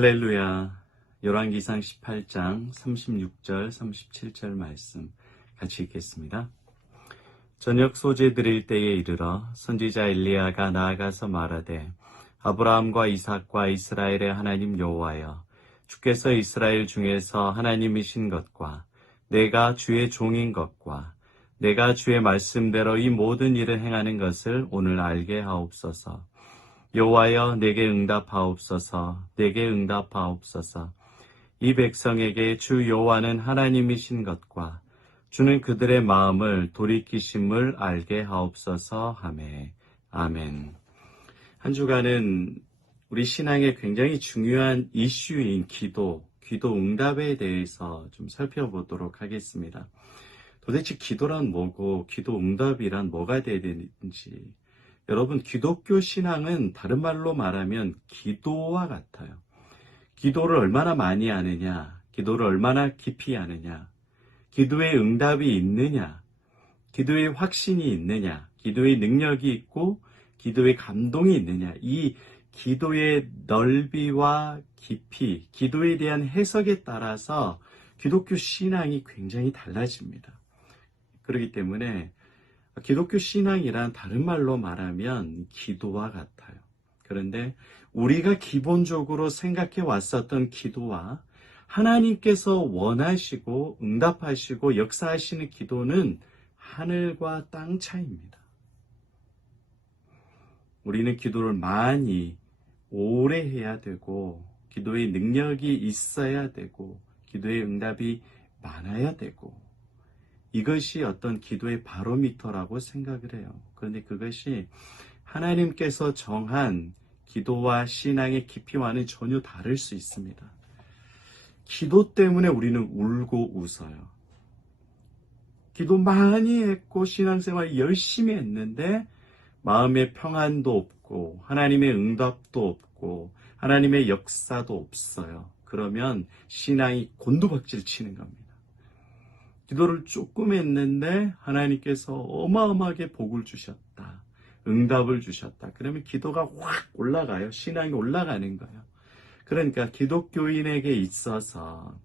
할렐루야. 열왕기상 18장 36절 37절 말씀 같이 읽겠습니다. 저녁 소재 드릴 때에 이르러 선지자 엘리야가 나아가서 말하되 아브라함과 이삭과 이스라엘의 하나님 여호와여, 주께서 이스라엘 중에서 하나님이신 것과 내가 주의 종인 것과 내가 주의 말씀대로 이 모든 일을 행하는 것을 오늘 알게 하옵소서. 여호와여, 내게 응답하옵소서. 내게 응답하옵소서. 이 백성에게 주 여호와는 하나님이신 것과 주는 그들의 마음을 돌이키심을 알게 하옵소서 하매. 아멘. 한 주간은 우리 신앙의 굉장히 중요한 이슈인 기도 응답에 대해서 좀 살펴보도록 하겠습니다. 도대체 기도란 뭐고 기도 응답이란 뭐가 돼야 되는지, 여러분, 기독교 신앙은 다른 말로 말하면 기도와 같아요. 기도를 얼마나 많이 하느냐, 기도를 얼마나 깊이 하느냐, 기도의 응답이 있느냐, 기도의 확신이 있느냐, 기도의 능력이 있고 기도의 감동이 있느냐, 이 기도의 넓이와 깊이, 기도에 대한 해석에 따라서 기독교 신앙이 굉장히 달라집니다. 그렇기 때문에 기독교 신앙이란 다른 말로 말하면 기도와 같아요. 그런데 우리가 기본적으로 생각해 왔었던 기도와 하나님께서 원하시고 응답하시고 역사하시는 기도는 하늘과 땅 차이입니다. 우리는 기도를 많이 오래 해야 되고 기도의 능력이 있어야 되고 기도의 응답이 많아야 되고, 이것이 어떤 기도의 바로미터라고 생각을 해요. 그런데 그것이 하나님께서 정한 기도와 신앙의 깊이와는 전혀 다를 수 있습니다. 기도 때문에 우리는 울고 웃어요. 기도 많이 했고 신앙생활 열심히 했는데 마음의 평안도 없고 하나님의 응답도 없고 하나님의 역사도 없어요. 그러면 신앙이 곤두박질 치는 겁니다. 기도를 조금 했는데 하나님께서 어마어마하게 복을 주셨다. 응답을 주셨다. 그러면 기도가 확 올라가요. 신앙이 올라가는 거예요. 그러니까 기독교인에게 있어서,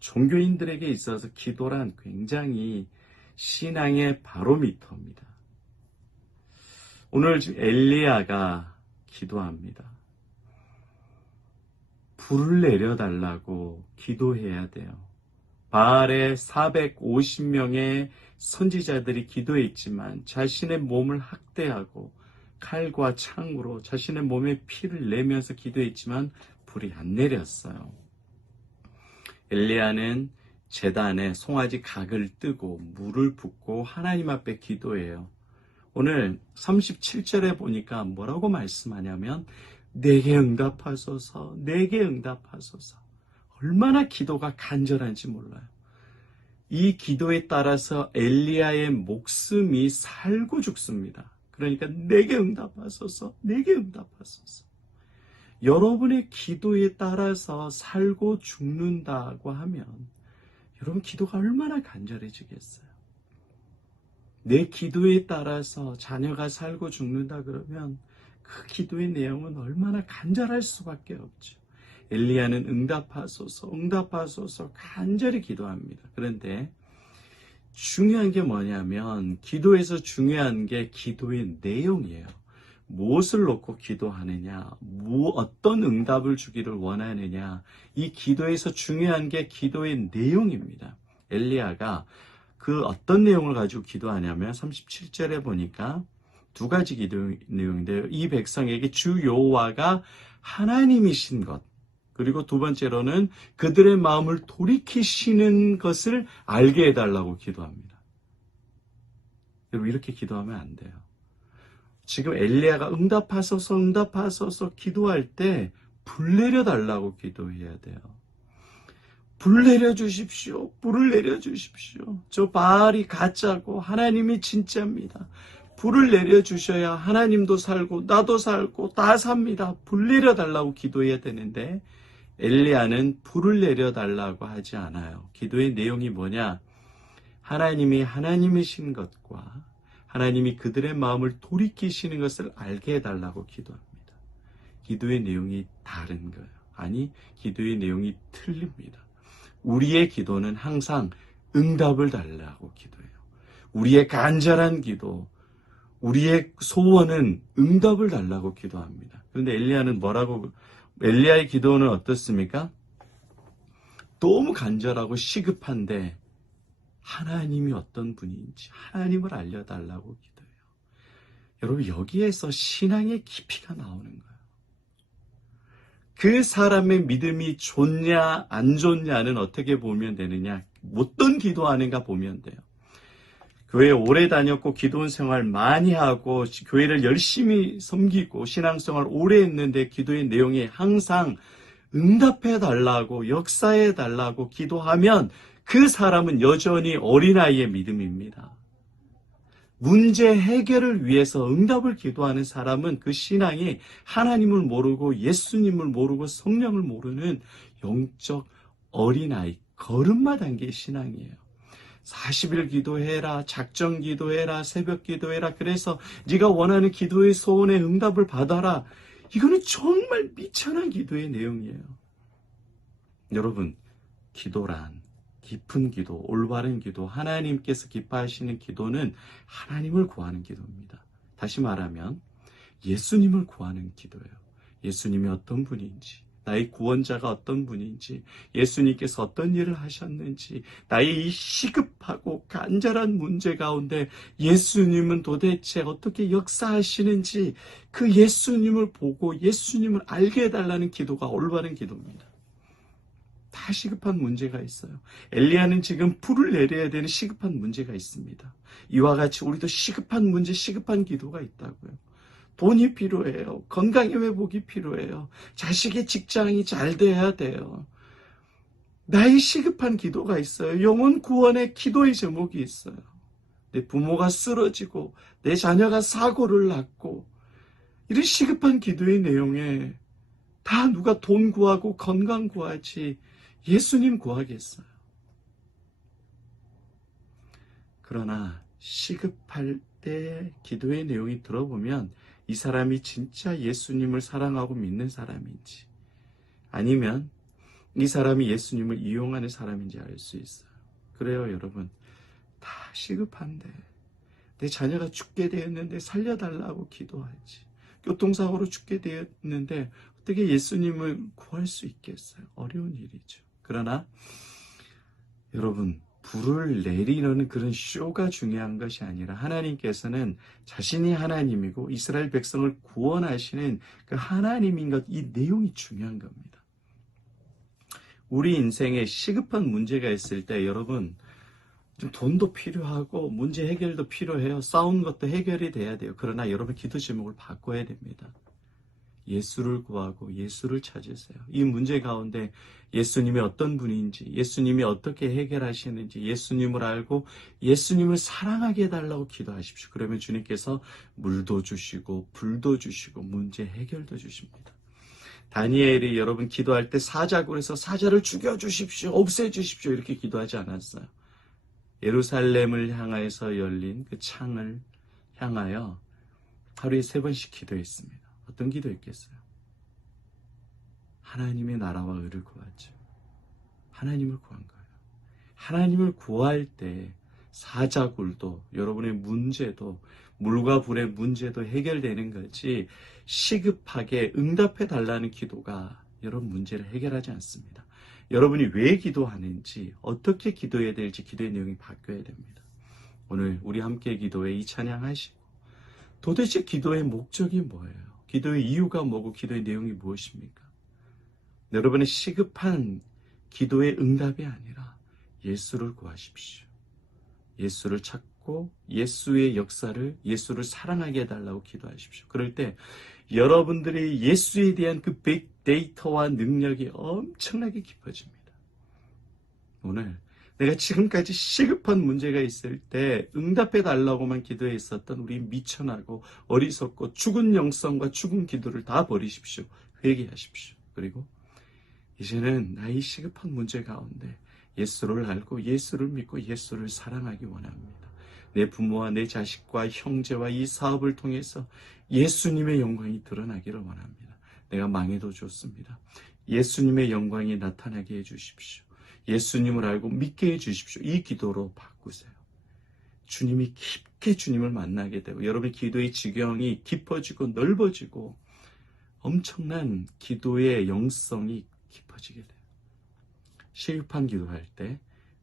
종교인들에게 있어서 기도란 굉장히 신앙의 바로미터입니다. 오늘 엘리야가 기도합니다. 불을 내려달라고 기도해야 돼요. 바알의 450명의 선지자들이 기도했지만 자신의 몸을 학대하고 칼과 창으로 자신의 몸에 피를 내면서 기도했지만 불이 안 내렸어요. 엘리야는 제단에 송아지 각을 뜨고 물을 붓고 하나님 앞에 기도해요. 오늘 37절에 보니까 뭐라고 말씀하냐면 내게 응답하소서, 내게 응답하소서. 얼마나 기도가 간절한지 몰라요. 이 기도에 따라서 엘리야의 목숨이 살고 죽습니다. 그러니까 내게 응답하소서, 내게 응답하소서. 여러분의 기도에 따라서 살고 죽는다고 하면 여러분 기도가 얼마나 간절해지겠어요. 내 기도에 따라서 자녀가 살고 죽는다 그러면 그 기도의 내용은 얼마나 간절할 수밖에 없죠. 엘리야는 응답하소서, 응답하소서 간절히 기도합니다. 그런데 중요한 게 뭐냐면 기도에서 중요한 게 기도의 내용이에요. 무엇을 놓고 기도하느냐, 어떤 응답을 주기를 원하느냐, 이 기도에서 중요한 게 기도의 내용입니다. 엘리야가 그 어떤 내용을 가지고 기도하냐면 37절에 보니까 두 가지 기도 내용인데요. 이 백성에게 주 여호와가 하나님이신 것, 그리고 두 번째로는 그들의 마음을 돌이키시는 것을 알게 해달라고 기도합니다. 여러분, 이렇게 기도하면 안 돼요. 지금 엘리야가 응답하소서, 응답하소서 기도할 때 불 내려달라고 기도해야 돼요. 불 내려주십시오. 불을 내려주십시오. 저 바알이 가짜고 하나님이 진짜입니다. 불을 내려주셔야 하나님도 살고 나도 살고 다 삽니다. 불 내려달라고 기도해야 되는데 엘리야는 불을 내려달라고 하지 않아요. 기도의 내용이 뭐냐? 하나님이 하나님이신 것과 하나님이 그들의 마음을 돌이키시는 것을 알게 해달라고 기도합니다. 기도의 내용이 다른 거예요. 아니, 기도의 내용이 틀립니다. 우리의 기도는 항상 응답을 달라고 기도해요. 우리의 간절한 기도, 우리의 소원은 응답을 달라고 기도합니다. 그런데 엘리야의 기도는 어떻습니까? 너무 간절하고 시급한데 하나님이 어떤 분인지 하나님을 알려달라고 기도해요. 여러분, 여기에서 신앙의 깊이가 나오는 거예요. 그 사람의 믿음이 좋냐 안 좋냐는 어떻게 보면 되느냐, 어떤 기도하는가 보면 돼요. 교회 오래 다녔고 기도 생활 많이 하고 교회를 열심히 섬기고 신앙생활 오래 했는데 기도의 내용이 항상 응답해 달라고 역사해 달라고 기도하면 그 사람은 여전히 어린아이의 믿음입니다. 문제 해결을 위해서 응답을 기도하는 사람은 그 신앙이 하나님을 모르고 예수님을 모르고 성령을 모르는 영적 어린아이, 걸음마 단계의 신앙이에요. 40일 기도해라, 작정 기도해라, 새벽 기도해라, 그래서 네가 원하는 기도의 소원의 응답을 받아라. 이거는 정말 미천한 기도의 내용이에요. 여러분, 기도란 깊은 기도, 올바른 기도, 하나님께서 기뻐하시는 기도는 하나님을 구하는 기도입니다. 다시 말하면 예수님을 구하는 기도예요. 예수님이 어떤 분인지, 나의 구원자가 어떤 분인지, 예수님께서 어떤 일을 하셨는지, 나의 이 시급하고 간절한 문제 가운데 예수님은 도대체 어떻게 역사하시는지 그 예수님을 보고 예수님을 알게 해달라는 기도가 올바른 기도입니다. 다 시급한 문제가 있어요. 엘리야는 지금 불을 내려야 되는 시급한 문제가 있습니다. 이와 같이 우리도 시급한 문제, 시급한 기도가 있다고요. 돈이 필요해요. 건강의 회복이 필요해요. 자식의 직장이 잘 돼야 돼요. 나의 시급한 기도가 있어요. 영혼 구원의 기도의 제목이 있어요. 내 부모가 쓰러지고 내 자녀가 사고를 났고 이런 시급한 기도의 내용에 다 누가 돈 구하고 건강 구하지 예수님 구하겠어요. 그러나 시급할 때 기도의 내용이 들어보면 이 사람이 진짜 예수님을 사랑하고 믿는 사람인지 아니면 이 사람이 예수님을 이용하는 사람인지 알 수 있어요. 그래요, 여러분. 다 시급한데 내 자녀가 죽게 되었는데 살려달라고 기도하지. 교통사고로 죽게 되었는데 어떻게 예수님을 구할 수 있겠어요? 어려운 일이죠. 그러나 여러분, 불을 내리려는 그런 쇼가 중요한 것이 아니라 하나님께서는 자신이 하나님이고 이스라엘 백성을 구원하시는 그 하나님인 것, 이 내용이 중요한 겁니다. 우리 인생에 시급한 문제가 있을 때 여러분, 좀 돈도 필요하고 문제 해결도 필요해요. 싸운 것도 해결이 돼야 돼요. 그러나 여러분, 기도 제목을 바꿔야 됩니다. 예수를 구하고 예수를 찾으세요. 이 문제 가운데 예수님이 어떤 분인지, 예수님이 어떻게 해결하시는지 예수님을 알고 예수님을 사랑하게 해달라고 기도하십시오. 그러면 주님께서 물도 주시고 불도 주시고 문제 해결도 주십니다. 다니엘이 여러분 기도할 때 사자굴에서 사자를 죽여주십시오, 없애주십시오 이렇게 기도하지 않았어요. 예루살렘을 향하여서 열린 그 창을 향하여 하루에 3번씩 기도했습니다. 어떤 기도했겠어요? 하나님의 나라와 의를 구하죠. 하나님을 구한 거예요. 하나님을 구할 때 사자굴도 여러분의 문제도 물과 불의 문제도 해결되는 거지 시급하게 응답해 달라는 기도가 여러분 문제를 해결하지 않습니다. 여러분이 왜 기도하는지 어떻게 기도해야 될지 기도의 내용이 바뀌어야 됩니다. 오늘 우리 함께 기도에 이 찬양하시고 도대체 기도의 목적이 뭐예요? 기도의 이유가 뭐고 기도의 내용이 무엇입니까? 여러분의 시급한 기도의 응답이 아니라 예수를 구하십시오. 예수를 찾고 예수의 역사를, 예수를 사랑하게 해달라고 기도하십시오. 그럴 때 여러분들의 예수에 대한 그 빅데이터와 능력이 엄청나게 깊어집니다. 오늘 내가 지금까지 시급한 문제가 있을 때 응답해 달라고만 기도했었던 우리 미천하고 어리석고 죽은 영성과 죽은 기도를 다 버리십시오. 회개하십시오. 그리고 이제는 나의 시급한 문제 가운데 예수를 알고 예수를 믿고 예수를 사랑하기 원합니다. 내 부모와 내 자식과 형제와 이 사업을 통해서 예수님의 영광이 드러나기를 원합니다. 내가 망해도 좋습니다. 예수님의 영광이 나타나게 해주십시오. 예수님을 알고 믿게 해주십시오. 이 기도로 바꾸세요. 주님이 깊게 주님을 만나게 되고 여러분의 기도의 지경이 깊어지고 넓어지고 엄청난 기도의 영성이 깊어지게 돼요. 시급한 기도할 때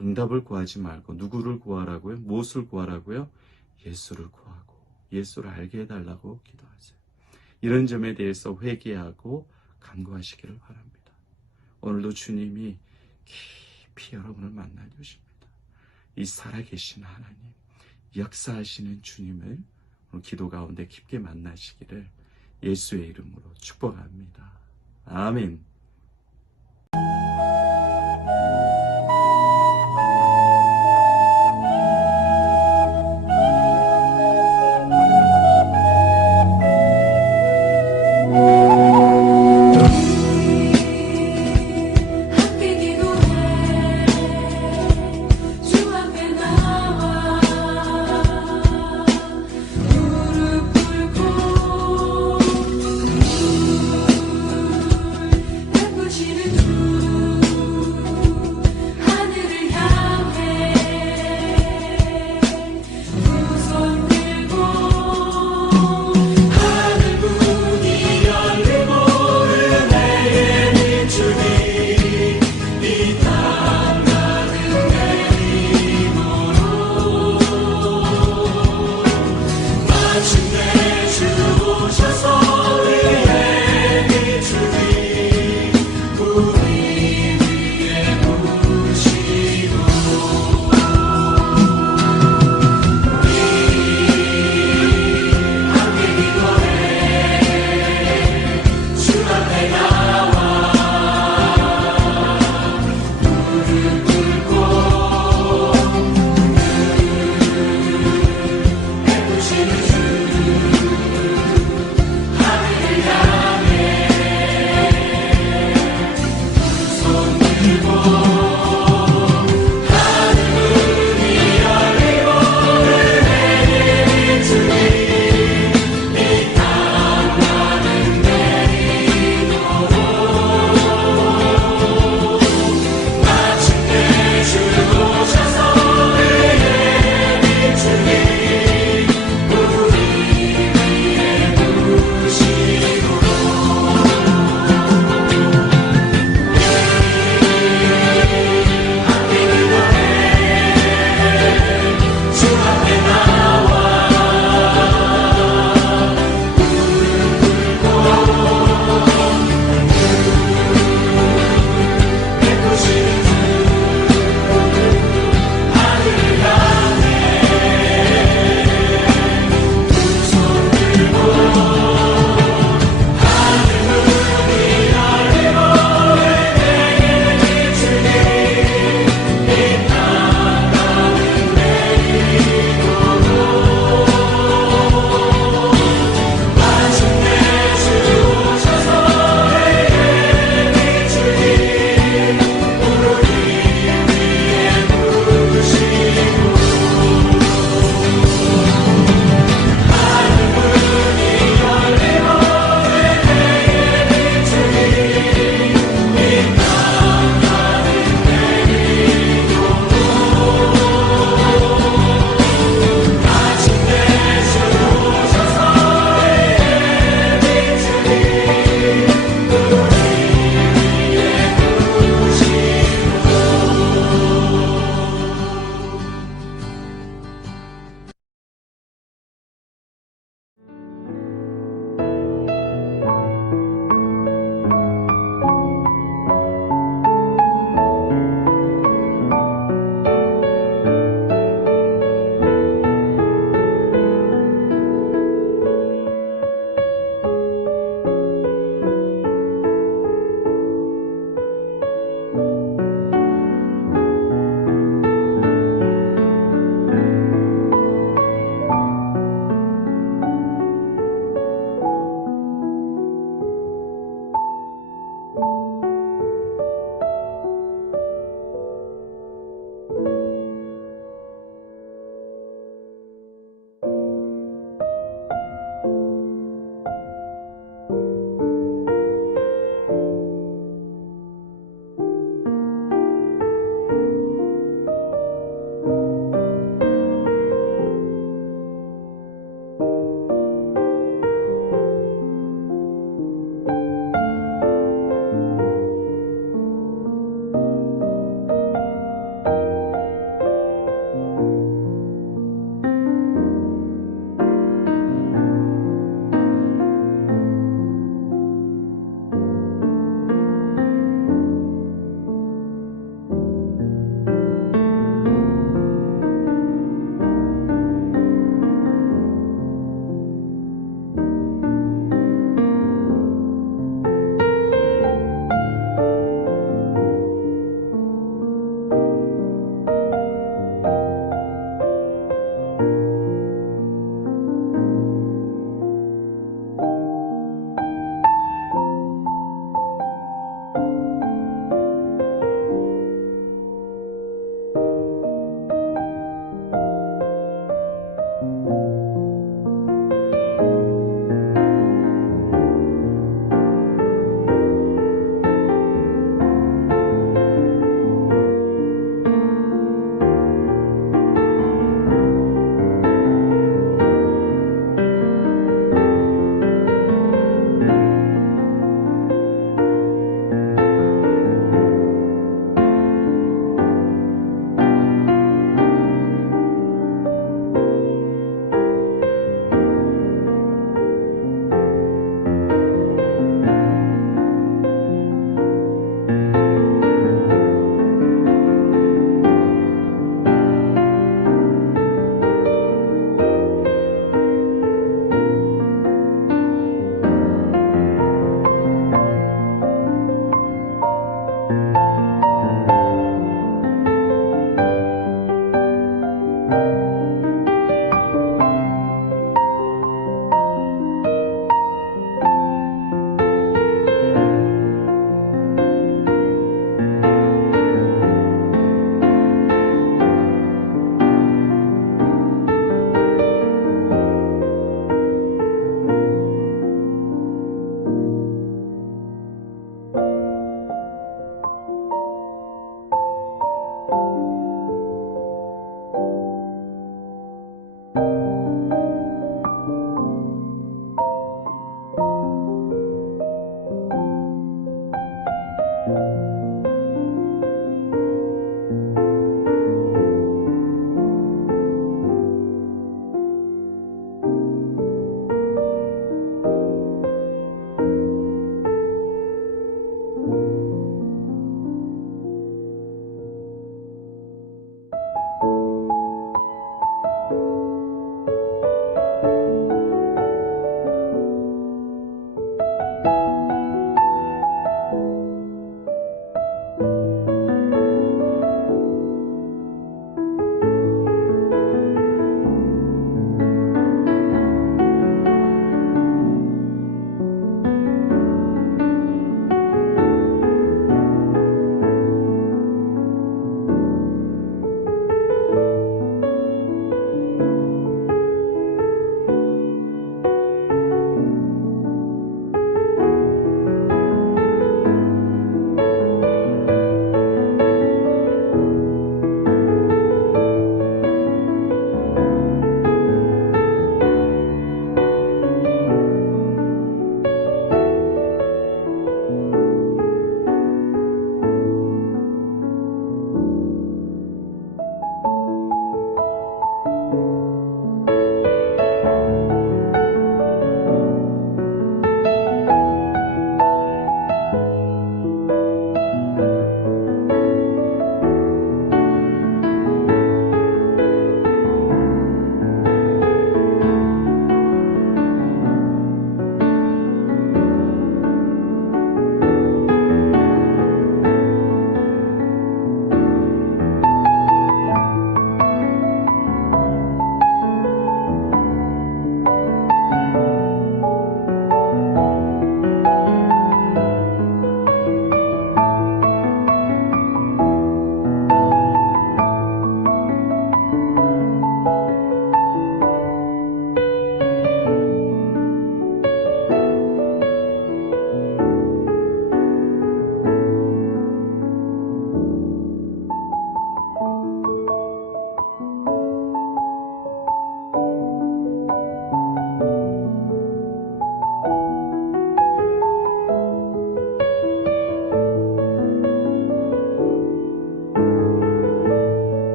응답을 구하지 말고 누구를 구하라고요? 무엇을 구하라고요? 예수를 구하고 예수를 알게 해달라고 기도하세요. 이런 점에 대해서 회개하고 간구하시기를 바랍니다. 오늘도 주님이 깊이 여러분을 만나 주십니다. 이 살아계신 하나님, 역사하시는 주님을 오늘 기도 가운데 깊게 만나시기를 예수의 이름으로 축복합니다. 아멘.